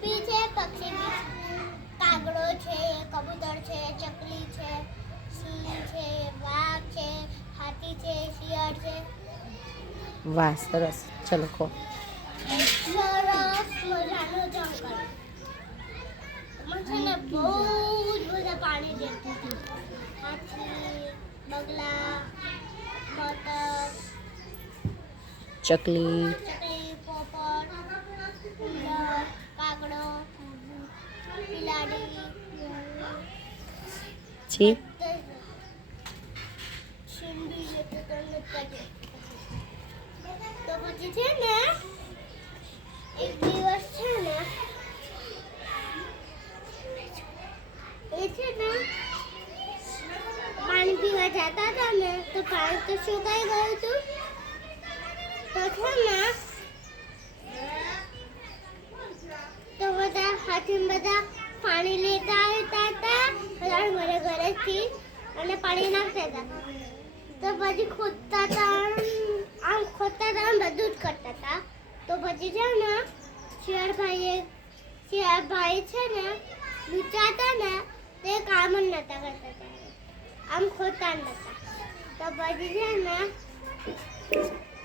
બી છે પક્ષી બી છે કાગડો છે કબૂતર છે ચકલી છે સિંહ છે વાઘ છે હાથી છે શિયાળ છે. વાહ સરસ. ચલો કહો. સરસ મજાનું જંગલ. મને છે ને બહુ જ બધા પાણી દેખાય હાથી બગલા બતક. ચકલી ચકલી પોપટ ઉંદર કાગડો એક દિવસ છે ને એ છે ને પાણી પીવા જતા હતા ને તો પાણી તો સુકાઈ ગયું હતું તો છે ને તો બધા હાથી બધા પાણી લેતા આવતા હતા. બધા ઘરે ઘરેથી અને પાણી નાખતા હતા. તો પછી ખોદતા હતા, આમ ખોદતા હતા, આમ બધું જ કરતા હતા. તો પછી છે ને, શિયાળભાઈએ, શિયાળભાઈ છે ને, વિચારતા ને, તે કામ જ નહોતા કરતા હતા આમ ખોદતા નતા તો પછી છે ને,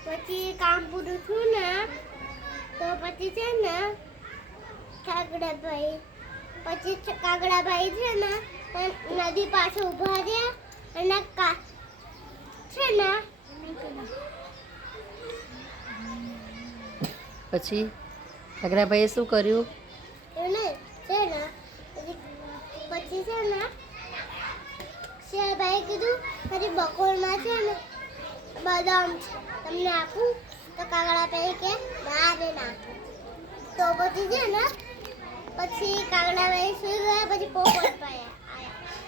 પછી કામ પૂરું થયું ને, તો પછી છે ને કાગડાભાઈ પછી કાગડાભાઈ છે ને નદી પાસે ઊભા રહ્યા અને કા છે ને પછી કાગડાભાઈએ શું કર્યું? એને છે ને પછી- પછી છે ને શિયાળભાઈએ કીધું મારી બકોળમાં છે ને બદામ છે તમને આપું? તો કાગડાભાઈ કે ના રે ના. તો પછી છે ને પછી કાગડાભાઈ સુઈ ગયા પછી પોપટભાઈ આયા.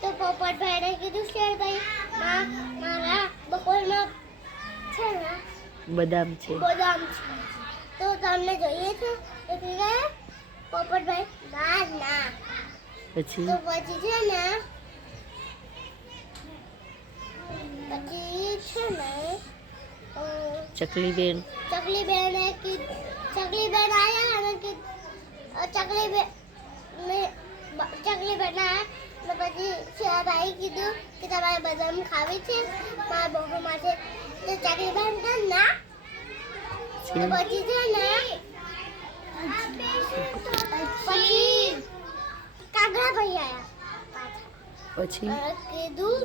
તો પોપટભાઈને કીધું શિયાળભાઈ મા મારા બકોળમાં છે ને બદામ છે. બદામ છે. તો તમને જોઈએ છે એટલે પોપટભાઈ ના ના પછી? તો પછી છે ને પછી છે ને અ, ચકલી બેન ચકલી બેને કી ચકલી બેન આયા અને કી અ, ચકલી ચકલી બનાવ્યા ને પછી શિયાળભાઈ કીધું કે તમારે બદામ ખાવી છે મારા બહુ માટે. તો ચકલી બનતા ના. પછી છે ને પછી કાગડા ભાઈ આવ્યા પછી? કીધું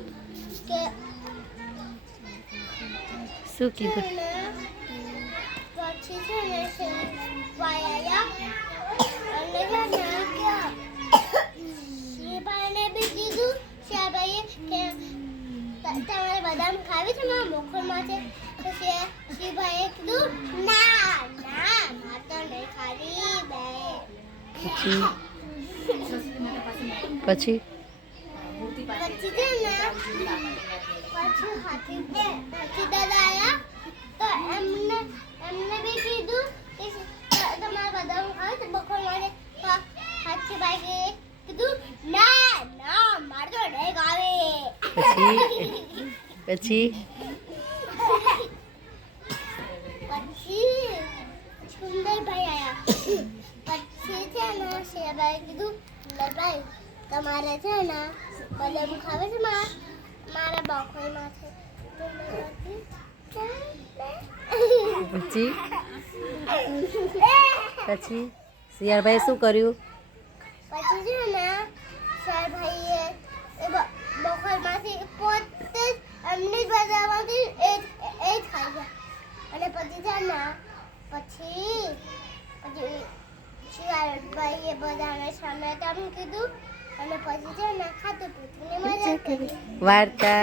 કે શું કીધું? પછી છે ને શિવભાઈ આયા અને છે ને શિવભાઈને બી કીધું શિવભાઈએ કે ત- તમારે ખાવી છે. મારા મોખરમાં છે શિવ- શિવભાઈએ કીધું ના ના માતા ને નહીં ખાવી બે. પછી? પછી પછી છે ને પછી હાથી બે- પછી દાદા આયા. તો એમને એમને બી કીધું કે તમારા બદામ ખાવ તો બપોર મારે હાથી ભાઈ કીધું ના ના મારે તો નહીં આવે પછી? પછી? સુંદરભાઈ આયા. પછી છે ને શેરભાઈ કીધું સુંદરભાઈ તમારે છે ને બદામ ખાવે છે મારા બખોઈમાં છે. પછી? પછી? શિયાળભાઈ શું કર્યું? પછી છે ને શેરભાઈએ એ બ- બખોઈમાંથી પોતે જ એમની જ બદામમાંથી એ જ એ જ ખાઈ ગયા અને પછી છે ને પછી શિયાળભાઈએ બધાને સામે તેમ કીધું અને પછી છે ને ખાતું પીતું ને મજા કરી. વાર્તા.